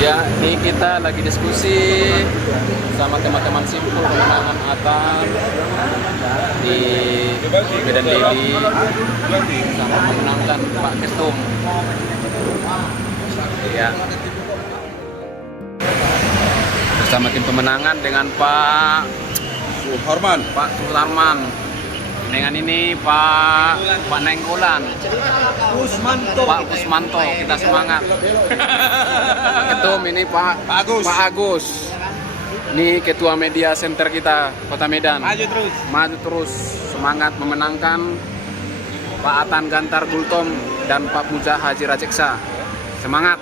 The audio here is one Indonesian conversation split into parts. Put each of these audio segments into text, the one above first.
Ya, ini kita lagi diskusi sama teman-teman simpul kemenangan Atan di Medan Daily sama memenangkan Pak Ketum. Ya, bersama tim pemenangan dengan Pak Suharman. Dengan ini Pak Nenggolan, Pak Kusmanto, kita semangat. Ketum ini Pak Agus. Ini ketua media center kita Kota Medan. Maju terus, semangat memenangkan Pak Atan Gantar Gultom dan Pak Puja Haji Rajeksa. Semangat.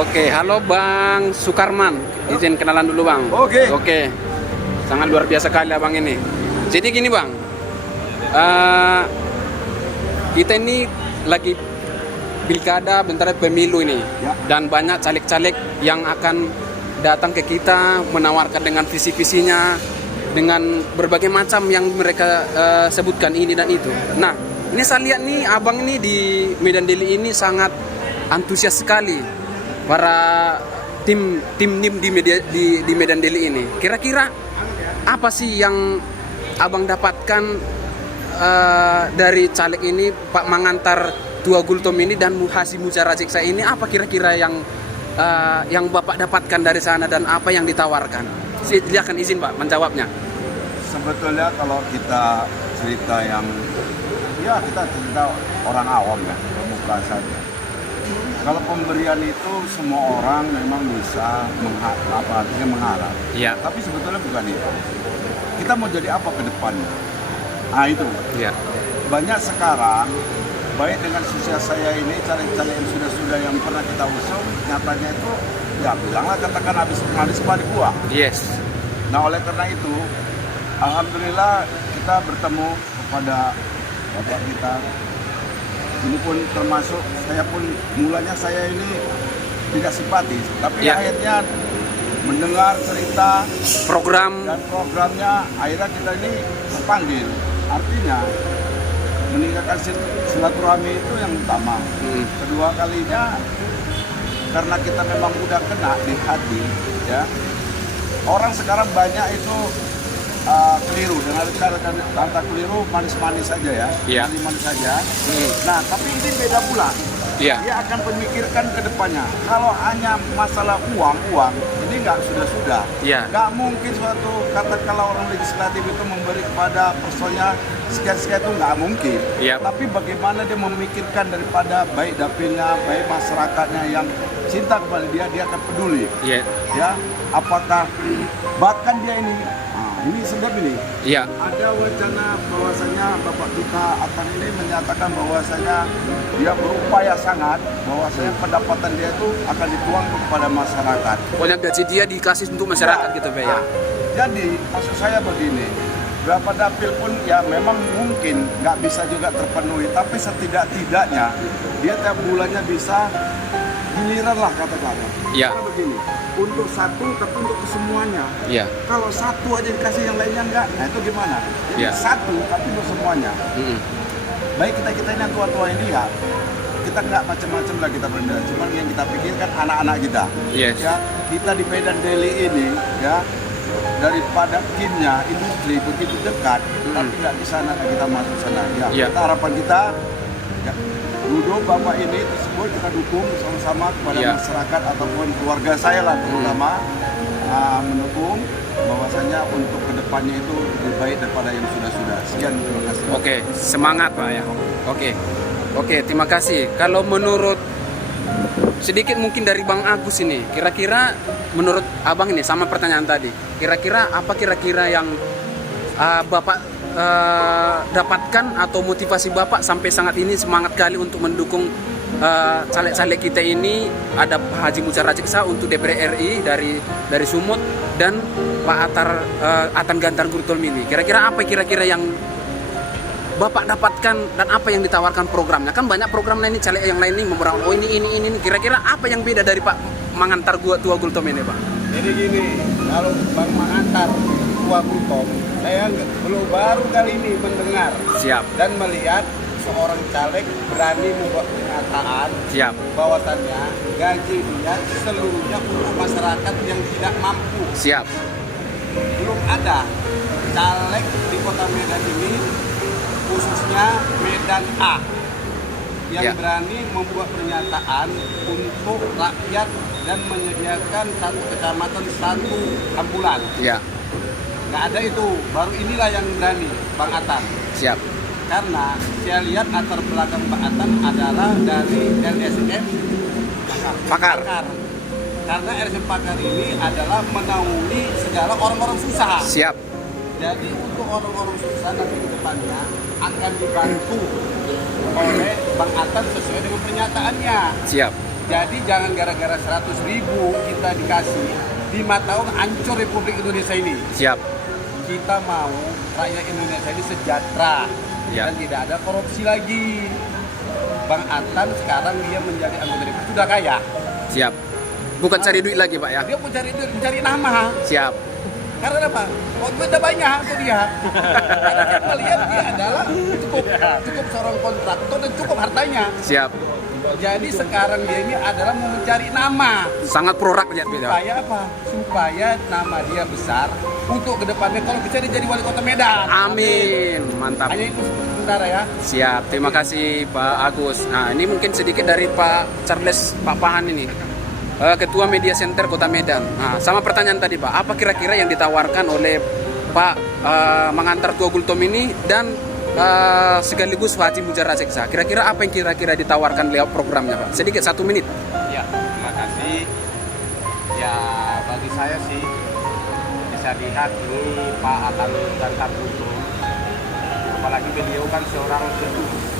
Oke, halo Bang Sukarman. Izin kenalan dulu Bang. Oke. Sangat luar biasa kali abang ini. Jadi gini bang, kita ini lagi pilkada, bentar pemilu ini, dan banyak caleg-caleg yang akan datang ke kita menawarkan dengan visi-visinya, dengan berbagai macam yang mereka sebutkan ini dan itu. Nah, ini saya lihat nih abang ini di Medan Daily ini sangat antusias sekali para tim di Medan Daily ini. Kira-kira apa sih yang abang dapatkan dari caleg ini, Pak Mangantar Tua Gultom ini dan Haji Muja Rajeksa ini? Apa kira-kira yang bapak dapatkan dari sana dan apa yang ditawarkan? Silakan izin Pak menjawabnya. Sebetulnya kalau kita cerita kita cerita orang awam ya, bukan saja. Kalau pemberian itu semua orang memang bisa mengharap. Iya. Tapi sebetulnya bukan itu. Kita mau jadi apa ke depannya? Nah itu. Iya. Banyak sekarang, baik dengan sukses saya ini, caleg-caleg yang sudah yang pernah kita usung, nyatanya itu, ya bilanglah katakan habis pada buah. Yes. Nah oleh karena itu, alhamdulillah kita bertemu kepada bapak kita. Ini pun termasuk saya pun mulanya saya ini tidak simpatis, tapi akhirnya mendengar cerita program dan programnya, akhirnya kita ini terpanggil. Artinya meningkatkan silaturahmi itu yang utama. Kedua kalinya karena kita memang udah kena di hati, ya. Orang sekarang banyak itu keliru dengan kata keliru, manis-manis saja ya, manis saja. Nah, tapi ini beda pula. Dia akan memikirkan ke depannya. Kalau hanya masalah uang, ini nggak sudah. Nggak mungkin suatu katakanlah orang legislatif itu memberi kepada personnya sekian-sekian, itu nggak mungkin. Tapi bagaimana dia memikirkan daripada baik dapilnya, baik masyarakatnya yang cinta kepada dia akan peduli. Ya, apakah bahkan dia ini sedap ini. Ada wacana bahwasanya Bapak kita akan ini menyatakan bahwasanya dia berupaya sangat bahwasanya pendapatan dia itu akan dituang kepada masyarakat. Pokoknya gaji dia dikasih untuk masyarakat gitu Pak ya. Jadi maksud saya begini, berapa dapil pun ya memang mungkin nggak bisa juga terpenuhi, tapi setidak-tidaknya dia tiap bulannya bisa giliran lah katakanlah. Karena begini, untuk satu tapi untuk kesemuanya. Kalau satu aja dikasih yang lainnya enggak, nah itu gimana? Satu tapi untuk semuanya. Baik kita ini yang tua-tua ini ya, kita nggak macam-macam lah kita berbeda. Cuma yang kita pikirkan anak-anak kita. Ya, kita di Medan Daily ini ya, daripada kimnya industri begitu dekat, tapi nggak di sana kita masuk sana. Kita harapan kita ya, duduk Bapak ini tersebut kita dukung sama-sama kepada masyarakat ataupun keluarga saya lah terutama mendukung bahwasanya untuk kedepannya itu lebih baik daripada yang sudah-sudah. Sekian, terima kasih. Oke, semangat Pak ya. Oke, terima kasih. Kalau menurut sedikit mungkin dari Bang Agus ini, kira-kira menurut abang ini sama pertanyaan tadi, kira-kira apa yang Bapak dapatkan atau motivasi Bapak sampai sangat ini semangat kali untuk mendukung caleg-caleg kita ini? Ada Pak Haji Muja Rajeksa untuk DPR RI dari Sumut dan Pak Atan Gantar Gultom ini. Kira-kira apa yang Bapak dapatkan dan apa yang ditawarkan programnya? Kan banyak program lain ini, caleg yang lain ini memberangkat. Oh ini. Kira-kira apa yang beda dari Pak Mangantar Tua Gultom ini Pak? Jadi gini, kalau Bang Mangantar Tua Gultom, saya baru kali ini mendengar dan melihat seorang caleg berani membuat pernyataan Siap. bahwasannya gaji dia seluruhnya untuk masyarakat yang tidak mampu. Siap. Belum ada caleg di Kota Medan ini, khususnya Medan A, yang Ya. berani membuat pernyataan untuk rakyat dan menyediakan satu kecamatan satu ambulan. Ya. Nggak ada itu, baru inilah yang berani, Bang Atan. Siap. Karena saya lihat latar belakang Pak Atan adalah dari LSM Pakar. Karena LSM Pakar ini adalah menaungi segala orang-orang susah. Siap. Jadi untuk orang-orang susah nanti ke depannya akan dibantu oleh Bang Atan sesuai dengan pernyataannya. Siap. Jadi jangan gara-gara 100.000 kita dikasih 5 tahun hancur Republik Indonesia ini. Siap. Kita mau rakyat Indonesia ini sejahtera Ya. dan tidak ada korupsi lagi. Bang Atan sekarang dia menjadi anggota DPR sudah kaya. Siap. Bukan cari duit lagi, Pak ya. Dia mau cari duit, mencari nama. Siap. Karena apa? Oh, duit udah banyak untuk dia. Karena dia melihat dia adalah cukup seorang kontraktor dan cukup hartanya. Siap. Jadi sekarang dia ini adalah mau mencari nama. Sangat pro rakyat, Pak. Supaya apa? Supaya nama dia besar untuk kedepannya kalau bisa dia jadi wali kota Medan. Amin. Mantap. Hanya itu sementara ya. Siap. Terima kasih Pak Agus. Nah, ini mungkin sedikit dari Pak Charles Pak Pahan ini. Ketua Media Center Kota Medan. Nah, sama pertanyaan tadi Pak, apa kira-kira yang ditawarkan oleh Pak Mangantar Tua Gultom ini dan sekaligus Pak Haji Mujarra Seksa? Kira-kira apa yang kira-kira ditawarkan lewat programnya Pak? Sedikit 1 menit. Ya, terima kasih. Ya, bagi saya sih bisa lihat ini Pak Atan dan Tartuto, apalagi beliau kan seorang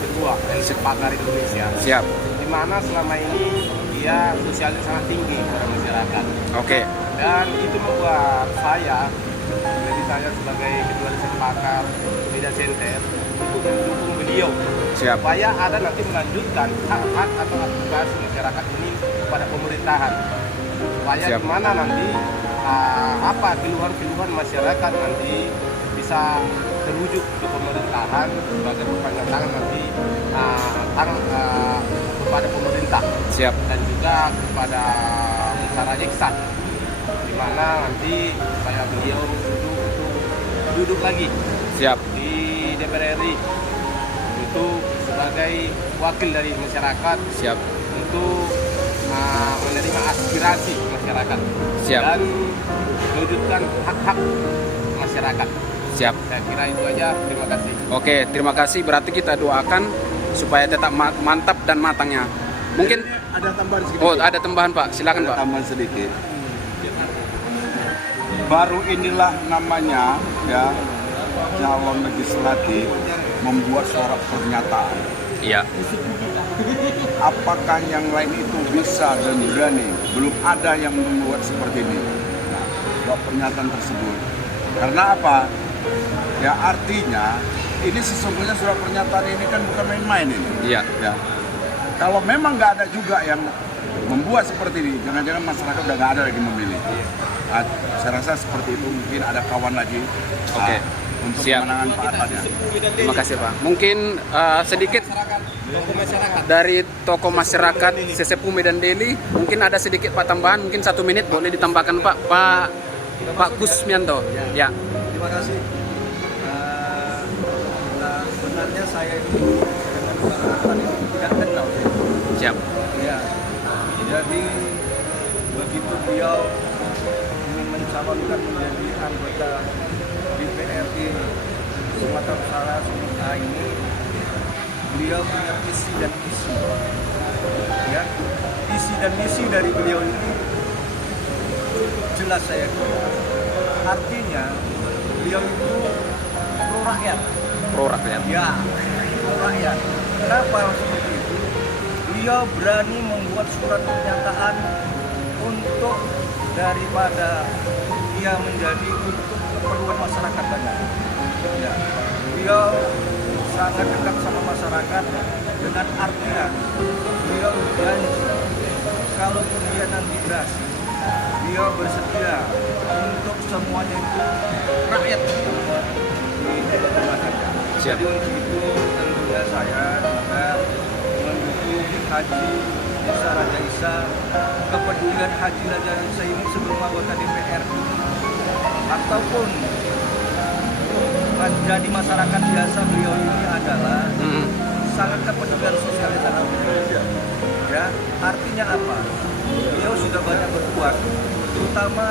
ketua LSM Pakar Indonesia. Siap. Di mana selama ini dia sosialnya sangat tinggi pada masyarakat. Oke. Dan itu membuat saya, jadi saya sebagai ketua LSM Pakar Media Center itu mendukung beliau. Siap. Supaya ada nanti melanjutkan hak-hak atau advokasi masyarakat ini kepada pemerintahan. Supaya Siap. gimana nanti apa keluhan-keluhan masyarakat nanti bisa terwujud ke pemerintahan sebagai perpanjangan tangan nanti kepada pemerintah. Siap. Dan juga kepada Mujarra Seksa, di mana nanti supaya beliau duduk lagi Siap. di DPR RI untuk sebagai wakil dari masyarakat Siap. untuk menerima aspirasi masyarakat Siap. dan mewujudkan hak-hak masyarakat. Siap. Saya kira itu aja. Terima kasih. Oke, terima kasih. Berarti kita doakan supaya tetap mantap dan matangnya. Mungkin Ada tambahan sedikit. oh ada tambahan Pak, silakan Pak. Tambahan sedikit. Baru inilah namanya ya calon legislatif membuat suara pernyataan. Iya. Apakah yang lain itu bisa dan berani? Belum ada yang membuat seperti ini. Nah, buat pernyataan tersebut. Karena apa? Ya artinya ini sesungguhnya surat pernyataan ini kan bukan main-main ini. Iya. Ya. Kalau memang nggak ada juga yang membuat seperti ini, jangan-jangan masyarakat udah nggak ada lagi memilih. Nah, saya rasa seperti itu mungkin ada kawan lagi. Oke. Untuk Siap. kemenangan Pak Atan ya. Terima kasih Pak. Mungkin sedikit dari tokoh masyarakat Sesepuh Medan Daily, mungkin ada sedikit Pak tambahan, mungkin 1 menit boleh ditambahkan Pak Kusmianto. Ya. Terima kasih. Sebenarnya saya ini dengan Bang Atan ini tidak kenal. Siap. Ya. Jadi begitu beliau ingin mencalonkan menjadi anggota DPRD Sumatera Utara ini, beliau punya visi dan misi. Ya, visi dan misi dari beliau ini jelas saya kira. Artinya beliau itu pro rakyat. Pro rakyat. Ya, pro rakyat. Kenapa seperti itu? Beliau berani membuat surat pernyataan untuk daripada dia menjadi untuk keperluan masyarakat banyak. Ya, beliau sangat dekat sama masyarakat dengan artinya beliau janji kalaupun dia nanti berhasil, beliau bersedia untuk semuanya itu rakyat semua di masyarakat. Siap. Jadi untuk itu tentunya ya saya juga mendukung Haji Desa Raja Isa, kepedulian Haji Raja Isa ini sebelum anggota DPR ataupun menjadi masyarakat biasa, beliau ini adalah sangat kepedulian sosial di tanah air. Ya, artinya apa? Beliau sudah banyak berbuat, terutama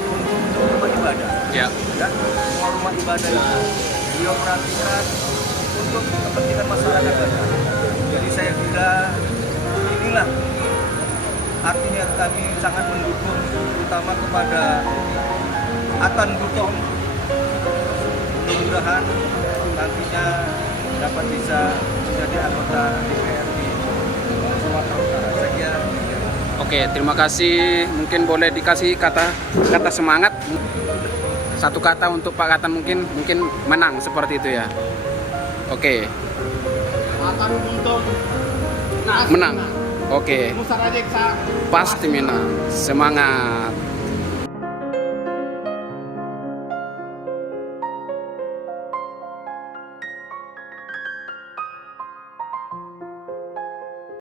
untuk rumah ibadah. Ya. Ya, semua rumah ibadah itu beliau perhatikan untuk kepentingan masyarakat banyak. Jadi saya kira inilah artinya kami sangat mendukung, terutama kepada Atan Gutong. Mudah-mudahan nantinya dapat bisa menjadi anggota DPR di Sumatera Utara. Saya kira Oke, terima kasih. Mungkin boleh dikasih kata semangat. Satu kata untuk Pak Katan, mungkin menang seperti itu ya. Oke. Atan Gutong Menang. Oke. Musa Raja Isa Pasti menang. Semangat.